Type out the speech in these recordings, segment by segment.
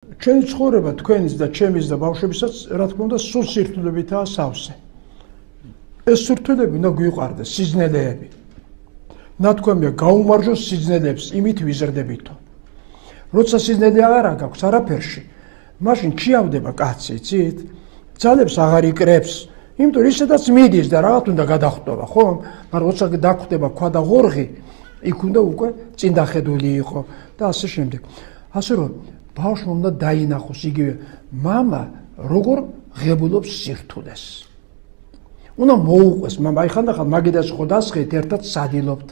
Ჩვენი ცხოვრება თქვენის და ჩემის და ბავშვებისაც რა თქმა უნდა სულ სირთულებითაა სავსე. ეს სირთულები უნდა გვიყვარდეს სიზნელეები. ნათქვამია გაუმარჯოს სიზნელებს იმით ვიზრდებითო. როცა სიზნელე აღარ გაქვს არაფერში, მაშინ ჩიავდება კაცი, იცით? ძალებს აღარ იკრებს, იმიტომ ისედაც მიდის და რაღაც უნდა გადახვდება, ხო? მაგრამ როცა დაგხვდება ქვა და ღორღი, იქ უნდა უკვე წინდახედული იყო და ასე შემდეგ. ასე რომ ბავშვმა უნდა დაინახოს იგივე მამა როგორ ღებულობს სირთულეს. უნდა მოუყვეს მამა, აი ხანდახან მაგედაც ხო დასხეთ ერთად სადილობთ.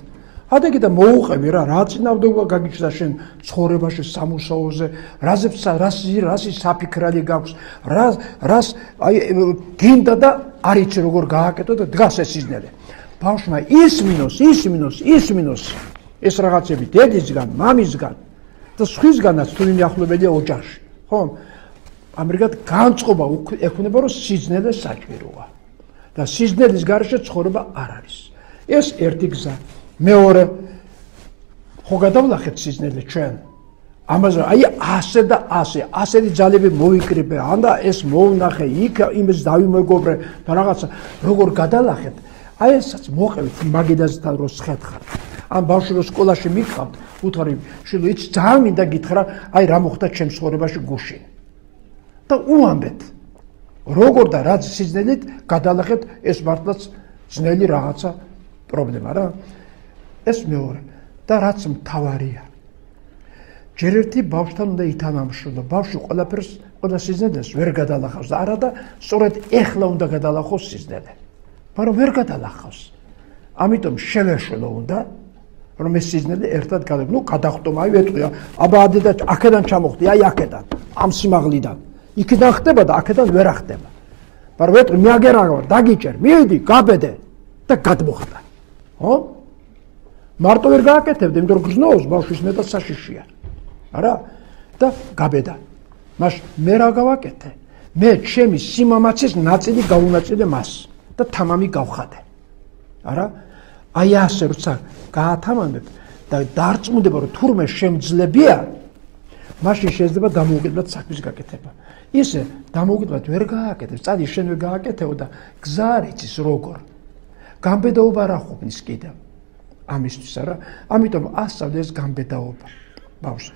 ადეგი და მოუყვები რა წინააღმდეგობა გაგიჩნდა შენ ცხოვრებაში სამუშაოზე, რასი საფიქრალი გაქვს, რას აი გინდა და არ იცი როგორ გააკეთო და დგას ეს სიზნელე. ბავშვმა ისმინოს ეს რაღაცები დედისგან, მამისგან და სხვისგანაც თუ იმ ახლობელია ოჯახში, ხო? ამრიგად განწყობა ექნება რომ სიზნელე საჭიროა და სიზნელის გარეშე ცხოვრება არ არის. ეს ერთი გზა. მეორე ხო გადავლახეთ სიზნელე ჩვენ. ამაზე აი ასე და ასეთი ძალები მოიკრიბე, ანდა ეს მოუნახე, იქ იმის დავიმეგობრე და რაღაცა როგორ გადალახეთ. აი ესაც მოყევით მაგედასთან რო სხეთხარ. ამ ბავშვი რო სკოლაში მიყავთ, უთხარი, შილო იცი ძალიან მინდა გითხრა, აი რა მოხდა ჩემს ცხოვრებაში გუშინ. და უამბეთ. როგორ და რა სიზნელით გადალახეთ ეს მართლაც ძნელი რაღაცა პრობლემა რა. ეს მეორე და რაც მთავარია. ჯერ ერთი ბავშვთან უნდა ითანამშრომლო. ბავშვი ყველა სიზნელეს ვერ გადალახავს და არა და სწორედ ეხლა უნდა გადალახოს სიზნელე. მაგრამ ვერ გადალახავს. ამიტომ შევეშველო უნდა რომ ეს სიზნელე ერთად გადაგ. ნუ გადახტომა, აი ვეტყვია, აბა და აქედან ჩამოხდი, აი აქედან, ამ სიმაღლიდან. იქიდან ხდება და აქედან ვერ ახდება. მაგრამ ვეტყვი, მე აგერა ვარ, დაგიჭერ, მივიდი, გაბედე და გადმოხდა. ხო? მარტო ვერ გააკეთებდი, იმიტომ რომ გრძნობს ბავშვის მეტად საშიშია. არა? და გაბედა. მაშინ მე რა გავაკეთე? მე ჩემი სიმამაცის ნაწილი გავუნაწილე მას და თამამი გავხადე. არა? აი ასე როცა გაათამამებ და დარწმუნდება რომ თურმე შემძლებია, მაშინ შეიძლება დამოუკიდებლად საქმის გაკეთება. ისე დამოუკიდებლად ვერ გააკეთებ, წადი შენ ვერ გააკეთეო და გზა არ იცის როგორ. გამბედაობა არ ახვევნის კიდევ. ამისთვის არა, ამიტომ ასწავლე ეს გამბედაობა ბავშვს.